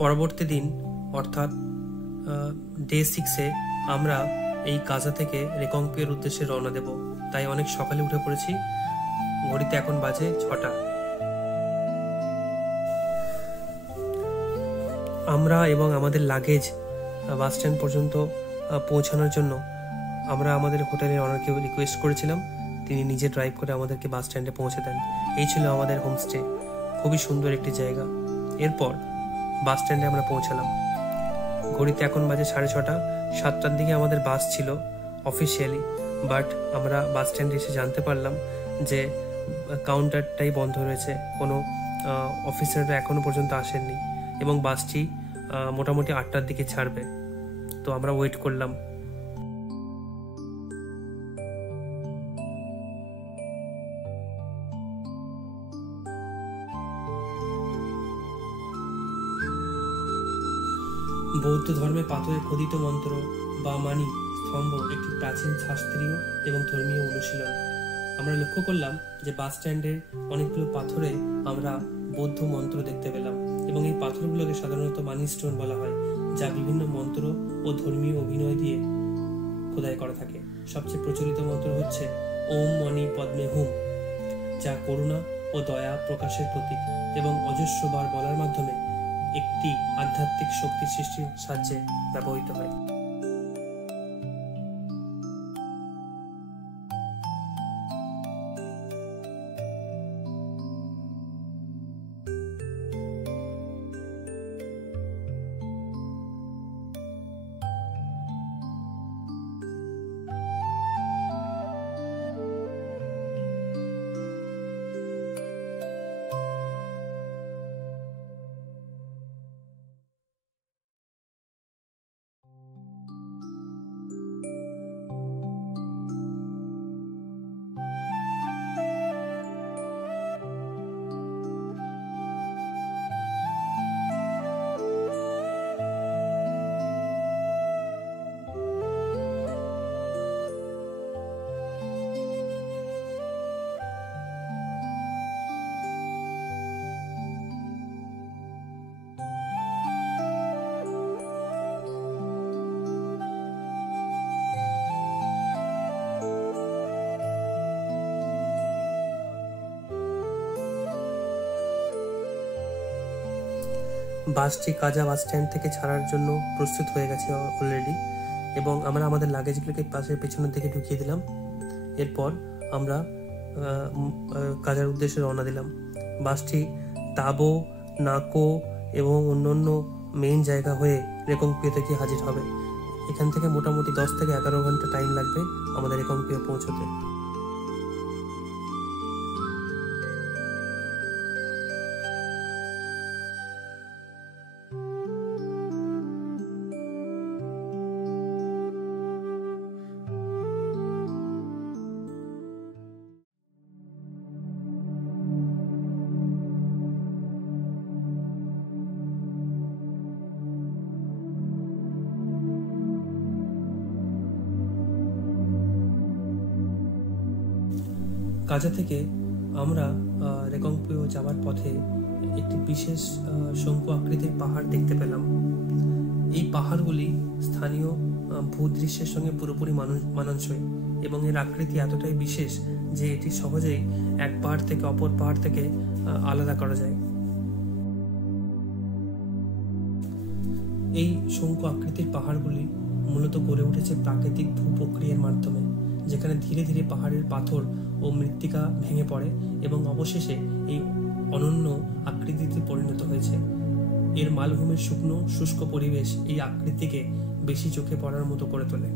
পরবর্তী দিন অর্থাৎ ডে 6-এ আমরা এই গাজা থেকে রেকংপিওর উদ্দেশ্যে রওনা দেব। তাই অনেক সকালে উঠে পড়েছি। ঘড়িতে এখন বাজে 6টা। আমরা এবং আমাদের লাগেজ বাস স্ট্যান্ড পর্যন্ত পৌঁছানোর জন্য আমরা আমাদের হোটেলের অনারকে রিকোয়েস্ট করেছিলাম, তিনি নিজে ড্রাইভ করে আমাদেরকে বাস স্ট্যান্ডে পৌঁছে দেন। এই ছিল আমাদের হোমস্টে, খুবই সুন্দর একটি জায়গা। এরপর বাস স্ট্যান্ডে আমরা পৌঁছালাম। ঘড়িতে এখন বাজে 6:30। 7টার দিকে আমাদের বাস ছিল অফিসিয়ালি, বাট আমরা বাস স্ট্যান্ডে এসে জানতে পারলাম যে কাউন্টারটাই বন্ধ রয়েছে, কোনো অফিসাররা এখনো পর্যন্ত আসেননি এবং বাসটি মোটামুটি 8টার দিকে ছাড়বে। তো আমরা ওয়েট করলাম। বৌদ্ধ ধর্মে পাথরে খোদিত মন্ত্র বা মানি স্তম্ভ একটি প্রাচীন শাস্ত্রীয় এবং ধর্মীয় অনুশীলন। আমরা লক্ষ্য করলাম যে বাস স্ট্যান্ডের অনেকগুলো পাথরে আমরা বৌদ্ধ মন্ত্র দেখতে পেলাম এবং এই পাথরগুলোকে সাধারণত মানি স্টোন বলা হয়, যা বিভিন্ন মন্ত্র ও ধর্মীয় অভিনয় দিয়ে খোদাই করা থাকে। সবচেয়ে প্রচলিত মন্ত্র হচ্ছে ওম মণি পদ্মে হুম, যা করুণা ও দয়া প্রকাশের প্রতীক এবং অজস্র বার বলার মাধ্যমে একটি আধ্যাত্মিক শক্তি সৃষ্টির সাহায্যে ব্যবহৃত হয়। বাসটি কাজা বাস স্ট্যান্ড থেকে ছাড়ার জন্য প্রস্তুত হয়ে গেছে অলরেডি এবং আমরা আমাদের লাগেজগুলোকে বাসের পেছনের দিকে ঢুকিয়ে দিলাম। এরপর আমরা কাজার উদ্দেশ্যে রওনা দিলাম। বাসটি তাবো, নাকো এবং অন্যান্য মেইন জায়গা হয়ে রেকংপিওতে গিয়ে হাজির হবে। এখান থেকে মোটামুটি 10 থেকে 11 ঘন্টা টাইম লাগবে আমাদের রেকংপিও পৌঁছতে। কাজা থেকে আমরা রেকংপিও যাওয়ার পথে একটি বিশেষ শঙ্কু আকৃতির পাহাড় দেখতে পেলাম। এই পাহাড়গুলি স্থানীয় ভূদৃশ্যের সঙ্গে পুরোপুরি মানানসই এবং এর আকৃতি এতটাই বিশেষ যে এটি সহজেই এক পাহাড় থেকে অপর পাহাড় থেকে আলাদা করা যায়। এই শঙ্কু আকৃতির পাহাড়গুলি মূলত গড়ে উঠেছে প্রাকৃতিক ভূপ্রক্রিয়ার মাধ্যমে, যেখানে ধীরে ধীরে পাহাড়ের পাথর ও মৃত্তিকা ভেঙে পড়ে এবং অবশেষে এই অনন্য আকৃতিতে পরিণত হয়েছে। এর মালভূমির শুকনো শুষ্ক পরিবেশ এই আকৃতিকে বেশি চোখে পড়ার মতো করে তোলে।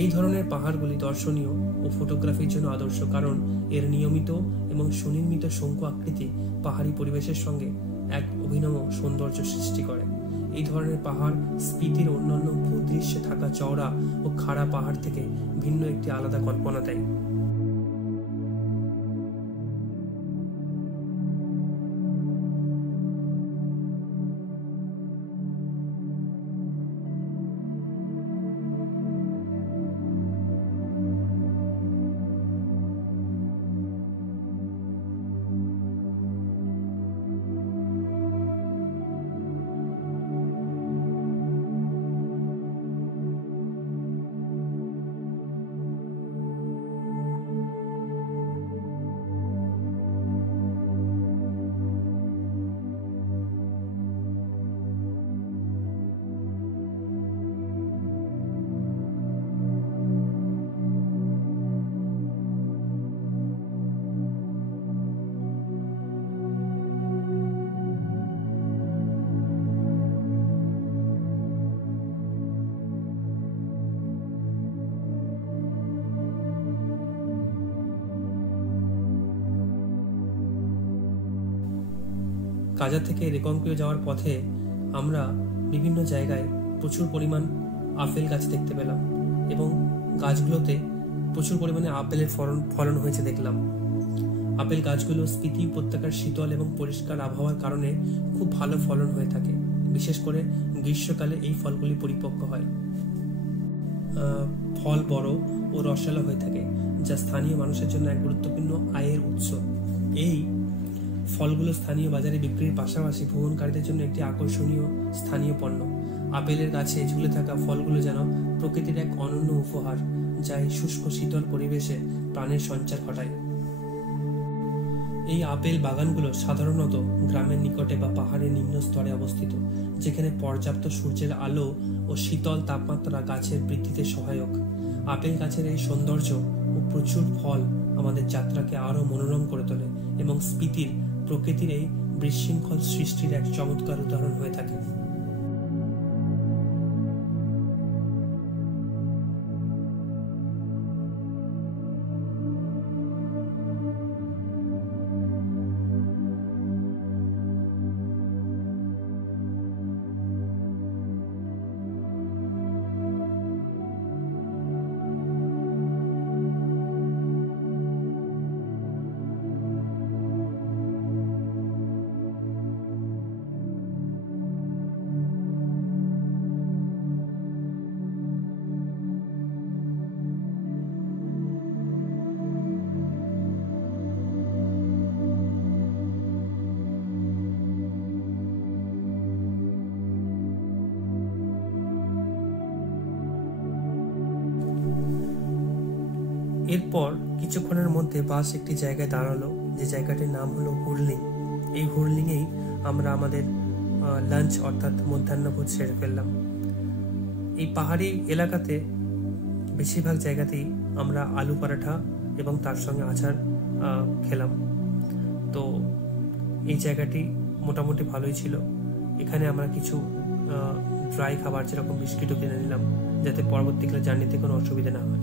এই ধরনের পাহাড়গুলি দর্শনীয় ও ফটোগ্রাফির জন্য আদর্শ, কারণ এর নিয়মিত এবং সুনির্মিত শঙ্কু আকৃতি পাহাড়ি পরিবেশের সঙ্গে এক অভিনব সৌন্দর্য সৃষ্টি করে। এই ধরনের পাহাড় স্পিতির অন্যান্য ভূদৃশ্যে থাকা চওড়া ও খাড়া পাহাড় থেকে ভিন্ন একটি আলাদা কল্পনা দেয়। কাজা থেকে রেকনকিও যাওয়ার পথে আমরা বিভিন্ন জায়গায় প্রচুর পরিমাণ আপেল গাছ দেখতে পেলাম এবং গাছগুলোতে প্রচুর পরিমাণে আপেলের ফলন হয়েছে দেখলাম। আপেল গাছগুলো স্পিতি উপত্যকার শীতল এবং পরিষ্কার আবহাওয়ার কারণে খুব ভালো ফলন হয়ে থাকে। বিশেষ করে গ্রীষ্মকালে এই ফলগুলি পরিপক্ক হয়। ফল বড় ও রসালো হয়ে থাকে, যা স্থানীয় মানুষের জন্য এক গুরুত্বপূর্ণ আয়ের উৎস। এই ফলগুলো স্থানীয় বাজারে বিক্রির পাশাপাশি ভ্রমণকারীদের জন্য একটি আকর্ষণীয় স্থানীয় পণ্য। আপেলের গাছে ঝুলে থাকা ফলগুলো যেন প্রকৃতির এক অনন্য উপহার, যা এই শুষ্ক শীতল পরিবেশে প্রাণের সঞ্চার ঘটায়। এই আপেল বাগানগুলো সাধারণত গ্রামের নিকটে বা পাহাড়ের নিম্ন স্তরে অবস্থিত, যেখানে পর্যাপ্ত সূর্যের আলো ও শীতল তাপমাত্রা গাছের বৃদ্ধিতে সহায়ক। আপেল গাছের এই সৌন্দর্য ও প্রচুর ফল আমাদের যাত্রাকে আরো মনোরম করে তোলে এবং স্পিতির প্রকৃতির এই বিশৃঙ্খল সৃষ্টির এক চমৎকার উদাহরণ হয়ে থাকে। এরপর কিছুক্ষণের মধ্যে বাস একটি জায়গায় দাঁড়ালো, যে জায়গাটির নাম হলো হুরলিং। এই হুরলিংয়েই আমরা আমাদের লাঞ্চ অর্থাৎ মধ্যাহ্নভোজ সেরে ফেললাম। এই পাহাড়ি এলাকাতে বেশিরভাগ জায়গাতেই আমরা আলু পরাঠা এবং তার সঙ্গে আচার খেলাম। তো এই জায়গাটি মোটামুটি ভালোই ছিল। এখানে আমরা কিছু ড্রাই খাবার যেরকম বিস্কিটও কিনে নিলাম, যাতে পরবর্তীকালে জার্নিতে কোনো অসুবিধা না হয়।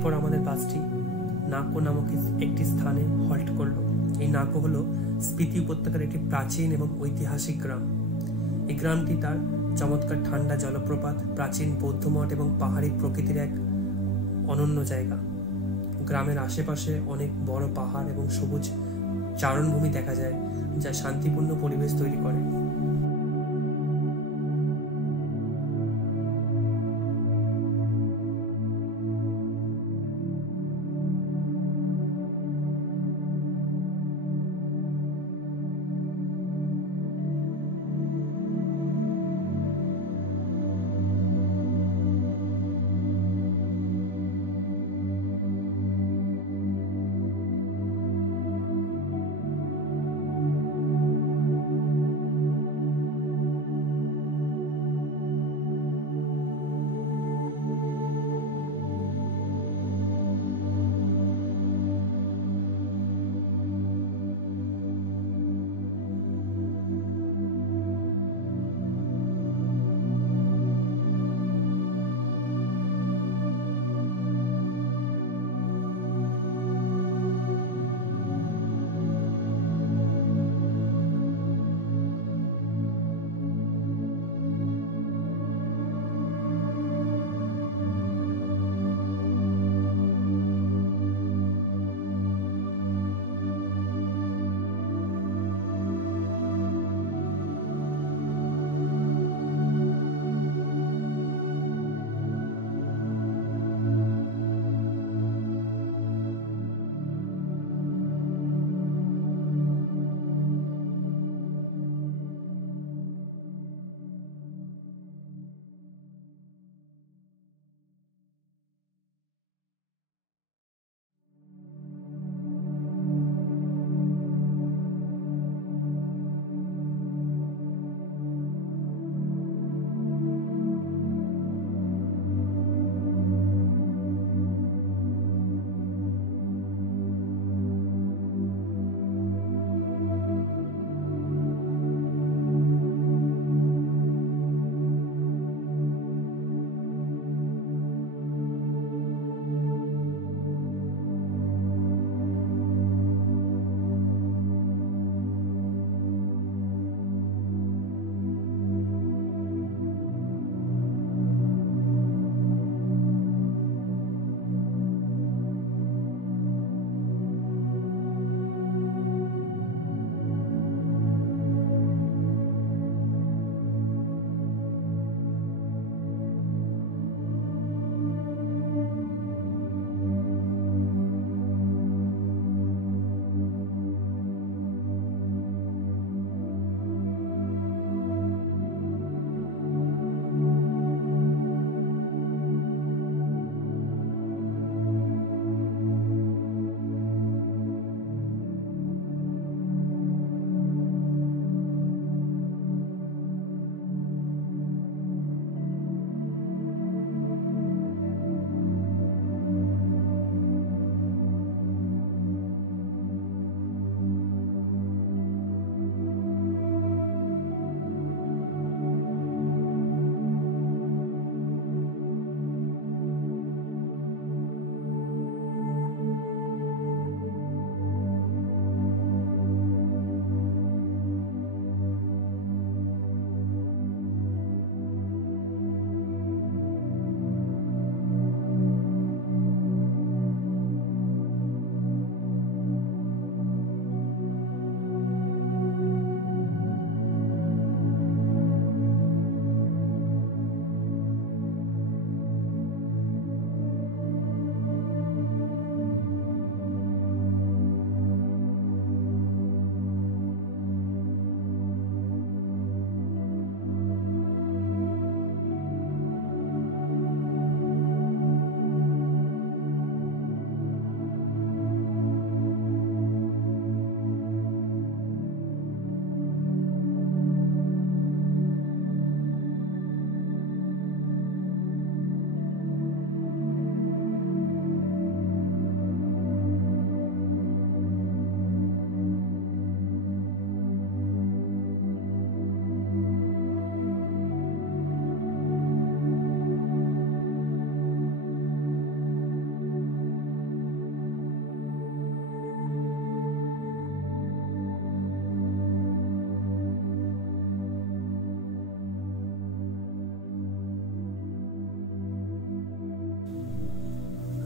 এরপর আমাদের বাসটি নাকো নামক একটি স্থানে হল্ট করলো। এই নাকো হলো স্পিতি উপত্যকার একটি প্রাচীন এবং ঐতিহাসিক গ্রাম। এই গ্রামটি তার চমৎকার ঠান্ডা জলপ্রপাত, প্রাচীন বৌদ্ধ মঠ এবং পাহাড়ি প্রকৃতির এক অনন্য জায়গা। গ্রামের আশেপাশে অনেক বড় পাহাড় এবং সবুজ চারণভূমি দেখা যায়, যা শান্তিপূর্ণ পরিবেশ তৈরি করে।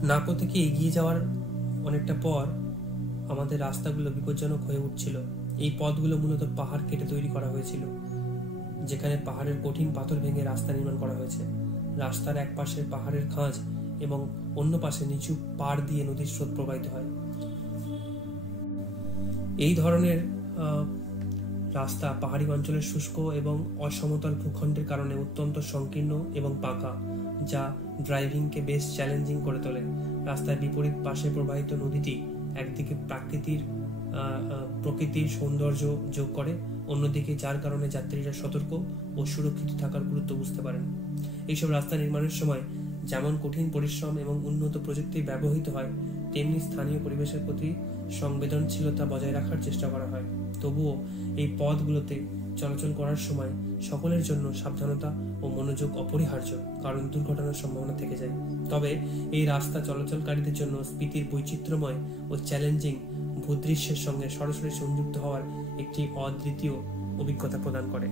নাকো থেকে এগিয়ে যাওয়ার অনেকটা পর আমাদের রাস্তাগুলো বিপজ্জনক হয়ে উঠছিল। এই পথগুলো মূলত পাহাড় কেটে তৈরি করা হয়েছিল, যেখানে পাহাড়ের কঠিন পাথর ভেঙে রাস্তা নির্মাণ করা হয়েছে। রাস্তার এক পাশে পাহাড়ের খাঁজ এবং অন্য পাশে নিচু পাড় দিয়ে নদীর স্রোত প্রবাহিত হয়। এই ধরনের রাস্তা পাহাড়ি অঞ্চলের শুষ্ক এবং অসমতল ভূখণ্ডের কারণে অত্যন্ত সংকীর্ণ এবং পাকা, যা ড্রাইভিংকে বেশ চ্যালেঞ্জিং করে তোলে। রাস্তার বিপরীত পাশে প্রবাহিত নদীটি একদিকে প্রকৃতির সৌন্দর্য যোগ করে, অন্যদিকে যার কারণে যাত্রীরা সতর্ক ও সুরক্ষিত থাকার গুরুত্ব বুঝতে পারেন। এইসব রাস্তা নির্মাণের সময় যেমন কঠিন পরিশ্রম এবং উন্নত প্রযুক্তি ব্যবহৃত হয়, তেমনি স্থানীয় পরিবেশের প্রতি সংবেদনশীলতা বজায় রাখার চেষ্টা করা হয়। তবুও এই পথগুলোতে চলাচল করার সময় সকলের জন্য সাবধানতা ও মনোযোগ অপরিহার্য, কারণ দুর্ঘটনার সম্ভাবনা থেকে যায়। তবে এই রাস্তা চলাচলকারীদের জন্য স্পিতির বৈচিত্র্যময় ও চ্যালেঞ্জিং ভূদৃশ্যের সঙ্গে সরাসরি সংযুক্ত হওয়ার একটি অদ্বিতীয় অভিজ্ঞতা প্রদান করে।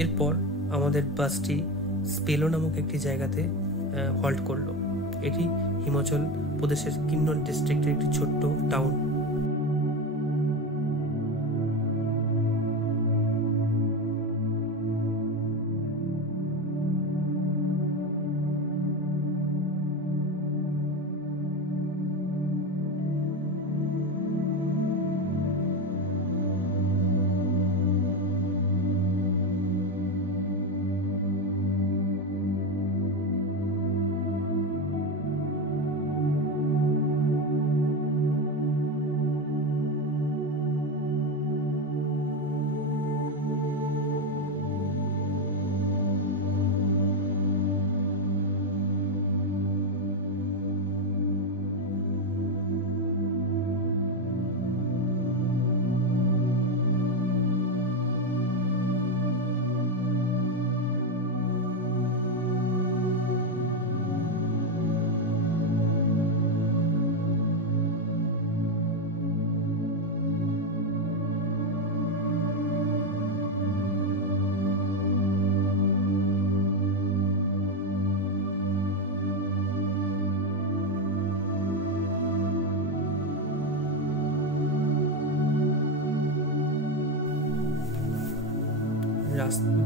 এরপর আমাদের বাসটি স্পেলো নামক একটি জায়গাতে হল্ট করলো। এটি হিমাচল প্রদেশের কিন্নর ডিস্ট্রিক্টের একটি ছোট্ট টাউন।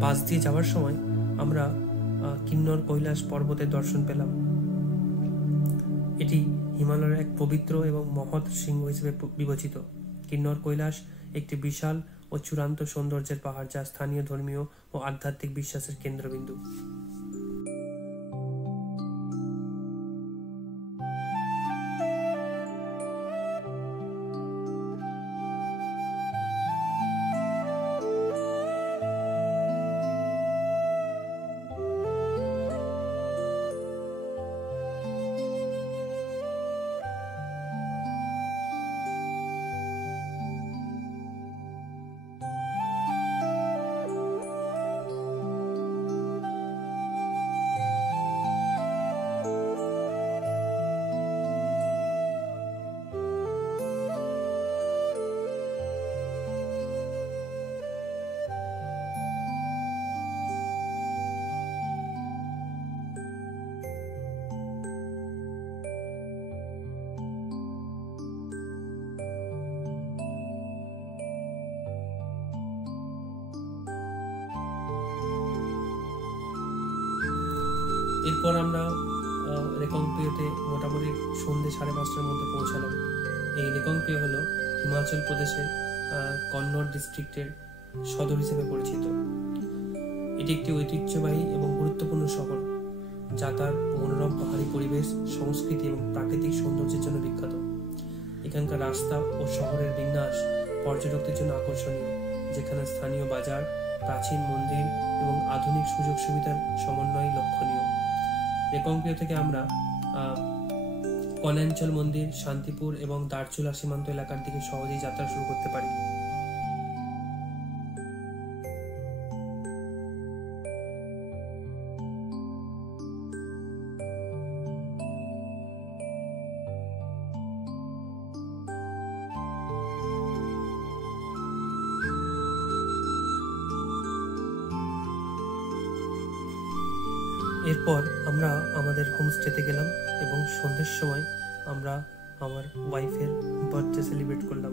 বাস দিয়ে যাওয়ার সময় আমরা কিন্নর কৈলাস পর্বতের দর্শন পেলাম। এটি হিমালয়ের এক পবিত্র এবং মহৎ শৃঙ্গ হিসেবে বিবেচিত। কিন্নর কৈলাস একটি বিশাল ও চূড়ান্ত সৌন্দর্যের পাহাড়, যা স্থানীয় ধর্মীয় ও আধ্যাত্মিক বিশ্বাসের কেন্দ্রবিন্দু। এরপর আমরা রেকংপিওতে মোটামুটি সন্ধ্যে 5:30টার মধ্যে পৌঁছালাম। এই রেকংপিও হলো হিমাচল প্রদেশের কন্নড় ডিস্ট্রিক্টের সদর হিসেবে পরিচিত। এটি একটি ঐতিহ্যবাহী এবং গুরুত্বপূর্ণ শহর, যা তার মনোরম পাহাড়ি পরিবেশ, সংস্কৃতি এবং প্রাকৃতিক সৌন্দর্যের জন্য বিখ্যাত। এখানকার রাস্তা ও শহরের বিন্যাস পর্যটকদের জন্য আকর্ষণীয়, যেখানে স্থানীয় বাজার, প্রাচীন মন্দির এবং আধুনিক সুযোগ সুবিধার সমন্বয় লক্ষণীয়। রেকংপিও থেকে আমরা কনাঞ্চল মন্দির, শান্তিপুর এবং দারচুলা সীমান্ত এলাকার দিকে সহজেই যাত্রা শুরু করতে পারি। এরপর আমরা আমাদের হোমস্টেতে গেলাম এবং সন্ধ্যের সময় আমরা আমার ওয়াইফের বার্থডে সেলিব্রেট করলাম।